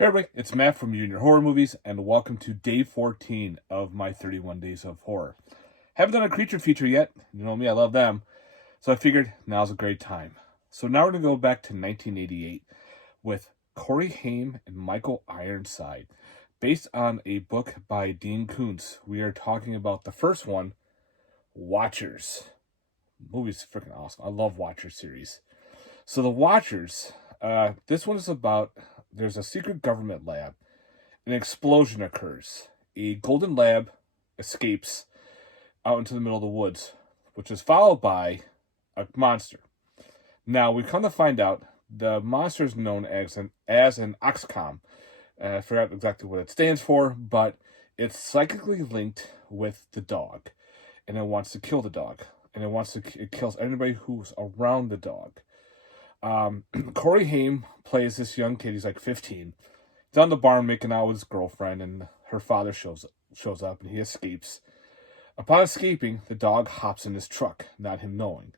Hey everybody, it's Matt from Junior Horror Movies, and welcome to day 14 of my 31 Days of Horror. Haven't done a creature feature yet. You know me, I love them. So I figured now's a great time. So now we're going to go back to 1988 with Corey Haim and Michael Ironside, based on a book by Dean Koontz. We are talking about the first one, Watchers. The movie's freaking awesome. I love Watchers series. So the Watchers, this one is about, there's a secret government lab. An explosion occurs. A golden lab escapes out into the middle of the woods, which is followed by a monster. Now, we come to find out the monster is known as an Oxcom. I forgot exactly what it stands for, but it's psychically linked with the dog. And it wants to kill the dog. And it kills anybody who's around the dog. Corey Haim plays this young kid. He's like 15. He's on the barn making out with his girlfriend, and her father shows up, and he escapes. Upon escaping, the dog hops in his truck, not him knowing.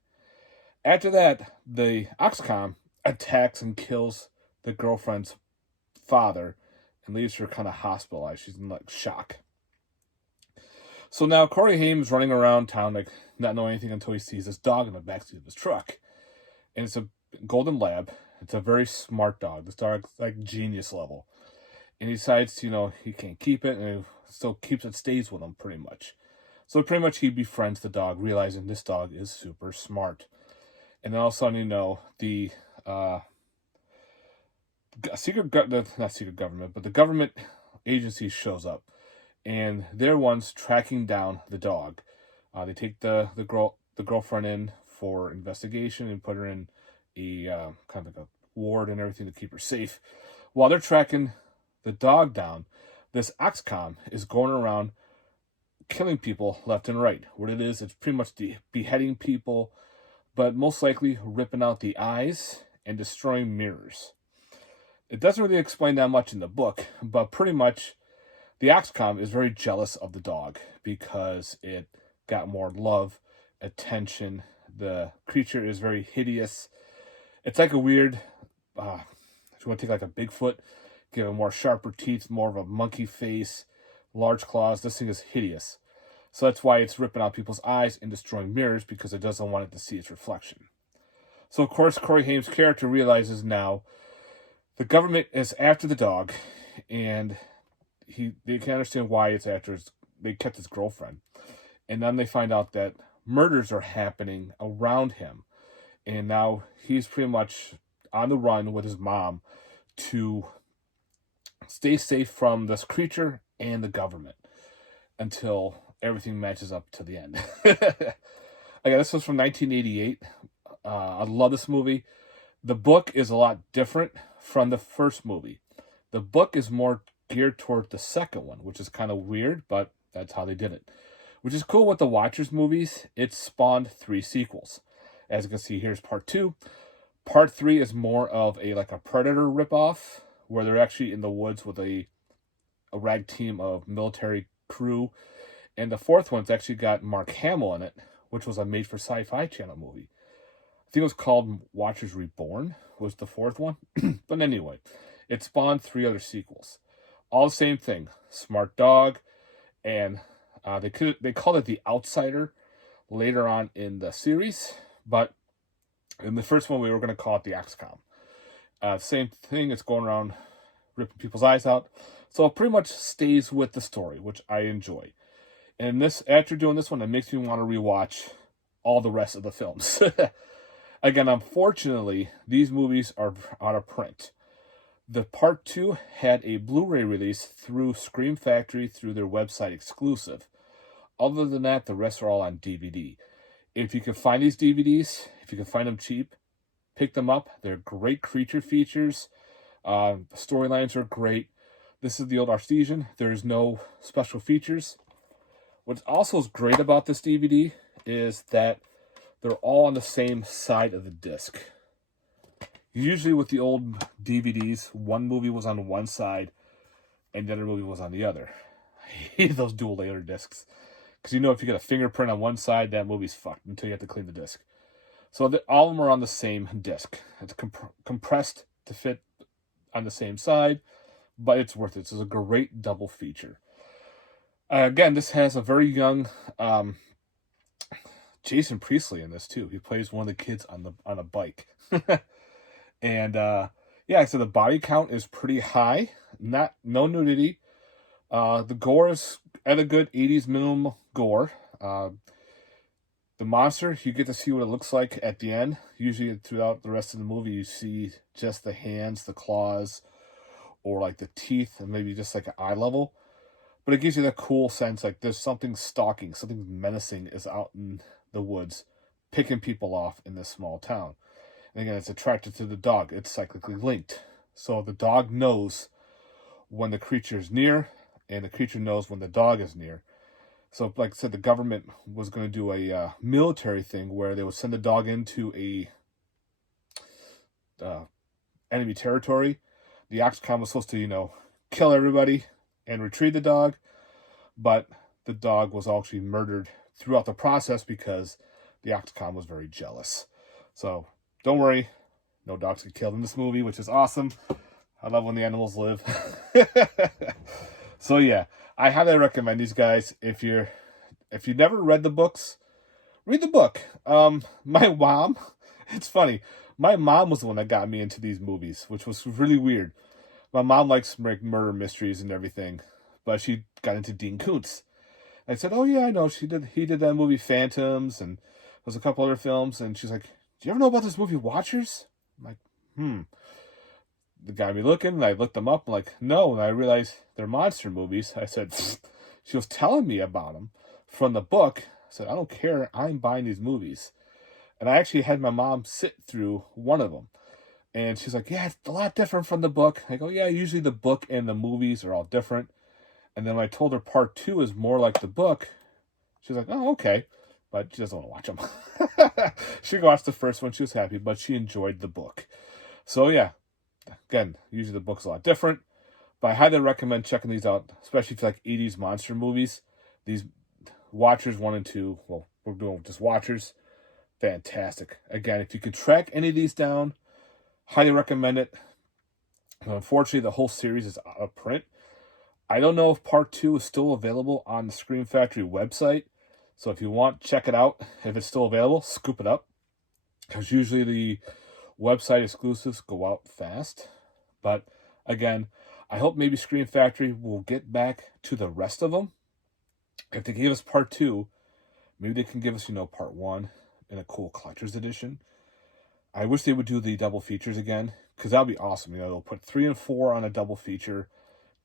After that, the Oxcom attacks and kills the girlfriend's father and leaves her kind of hospitalized. She's in like shock. So now Corey Haim is running around town, like not knowing anything until he sees this dog in the backseat of his truck. And it's a golden lab. It's a very smart dog. This dog's like genius level. And he decides, he can't keep it, and he still stays with him pretty much. So pretty much he befriends the dog, realizing this dog is super smart. And then all of a sudden, the not secret government, but the government agency shows up. And they're ones tracking down the dog. They take the girlfriend in for investigation and put her in a kind of like a ward and everything to keep her safe. While they're tracking the dog down, this Oxcom is going around killing people left and right. What it is, it's pretty much beheading people, but most likely ripping out the eyes and destroying mirrors. It doesn't really explain that much in the book, but pretty much the Oxcom is very jealous of the dog because it got more love, attention. The creature is very hideous. It's like a weird, if you want to take like a Bigfoot, give it more sharper teeth, more of a monkey face, large claws. This thing is hideous. So that's why it's ripping out people's eyes and destroying mirrors, because it doesn't want it to see its reflection. So of course, Corey Haim's character realizes now the government is after the dog, and they can understand why it's after they kept his girlfriend. And then they find out that murders are happening around him. And now he's pretty much on the run with his mom to stay safe from this creature and the government until everything matches up to the end. Again, this was from 1988. I love this movie. The book is a lot different from the first movie. The book is more geared toward the second one, which is kind of weird, but that's how they did it. Which is cool with the Watchers movies. It spawned 3 sequels. As you can see, here's part 2. Part 3 is more of a Predator ripoff, where they're actually in the woods with a rag team of military crew. And the 4th one's actually got Mark Hamill in it, which was a made-for Sci-Fi Channel movie. I think it was called Watchers Reborn, was the 4th one. But anyway, it spawned 3 other sequels. All the same thing. Smart dog, and they called it the Outsider later on in the series, but in the first one we were going to call it the Oxcom. Same thing, it's going around ripping people's eyes out, so it pretty much stays with the story, which I enjoy. And after doing this one, it makes me want to rewatch all the rest of the films. Again, unfortunately, these movies are out of print. The part 2 had a Blu-ray release through Scream Factory through their website exclusive. Other than that, the rest are all on DVD. If you can find these DVDs, if you can find them cheap, pick them up. They're great creature features. The storylines are great. This is the old Artesian. There's no special features. What's also great about this DVD is that they're all on the same side of the disc. Usually with the old DVDs, one movie was on one side and the other movie was on the other. I hate those dual layer discs. Because if you get a fingerprint on one side, that movie's fucked until you have to clean the disc. So all of them are on the same disc. It's compressed to fit on the same side. but it's worth it. It's a great double feature. Again, this has a very young Jason Priestley in this too. He plays one of the kids on a bike. And yeah, so the body count is pretty high. No nudity. The gore is at a good 80s minimum gore. The monster, you get to see what it looks like at the end. Usually throughout the rest of the movie, you see just the hands, the claws, or like the teeth, and maybe just like an eye level. But it gives you that cool sense like there's something stalking, something menacing is out in the woods, picking people off in this small town. And again, it's attracted to the dog. It's cyclically linked. So the dog knows when the creature is near, and the creature knows when the dog is near. So, like I said, the government was going to do a military thing where they would send the dog into a enemy territory. The Oxcom was supposed to, kill everybody and retrieve the dog, but the dog was actually murdered throughout the process because the Oxcom was very jealous. So, don't worry, no dogs get killed in this movie, which is awesome. I love when the animals live. So yeah, I highly recommend these guys. If you never read the books, read the book. My mom, it's funny. My mom was the one that got me into these movies, which was really weird. My mom likes murder mysteries and everything, but she got into Dean Koontz. I said, "Oh yeah, I know." He did that movie Phantoms, and there's a couple other films. And she's like, "Do you ever know about this movie Watchers?" I'm like, The guy me looking, and I looked them up. I'm like, no, and I realized they're monster movies. I said, she was telling me about them from the book. I said, I don't care. I'm buying these movies. And I actually had my mom sit through one of them. And she's like, yeah, it's a lot different from the book. I go, yeah, usually the book and the movies are all different. And then when I told her part 2 is more like the book, she's like, oh, okay. But she doesn't want to watch them. She watched the first one. She was happy, but she enjoyed the book. So, yeah. Again, usually the book's a lot different, but I highly recommend checking these out, especially if you like 80s monster movies. These Watchers 1 and 2, well, we're doing just Watchers. Fantastic. Again, if you could track any of these down, highly recommend it. Unfortunately, the whole series is out of print. I don't know if part 2 is still available on the Scream Factory website, so if you want, check it out. If it's still available, scoop it up, because usually the website exclusives go out fast. But again, I hope maybe Scream Factory will get back to the rest of them. If they gave us part 2, maybe they can give us, part 1 in a cool collector's edition. I wish they would do the double features again, because that would be awesome. They'll put 3 and 4 on a double feature,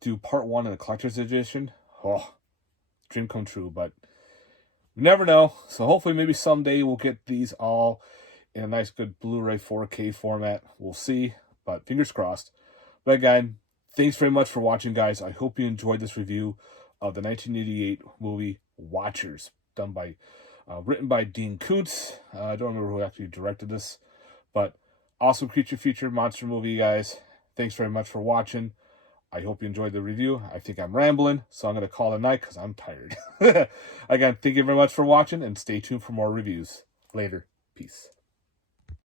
do part 1 in a collector's edition. Oh, dream come true, but you never know. So hopefully maybe someday we'll get these all in a nice, good Blu-ray 4K format. We'll see, but fingers crossed. But again, thanks very much for watching, guys. I hope you enjoyed this review of the 1988 movie Watchers, written by Dean Koontz. I don't remember who actually directed this, but awesome creature feature monster movie, guys. Thanks very much for watching. I hope you enjoyed the review. I think I'm rambling, so I'm going to call it a night because I'm tired. Again, thank you very much for watching, and stay tuned for more reviews. Later. Peace.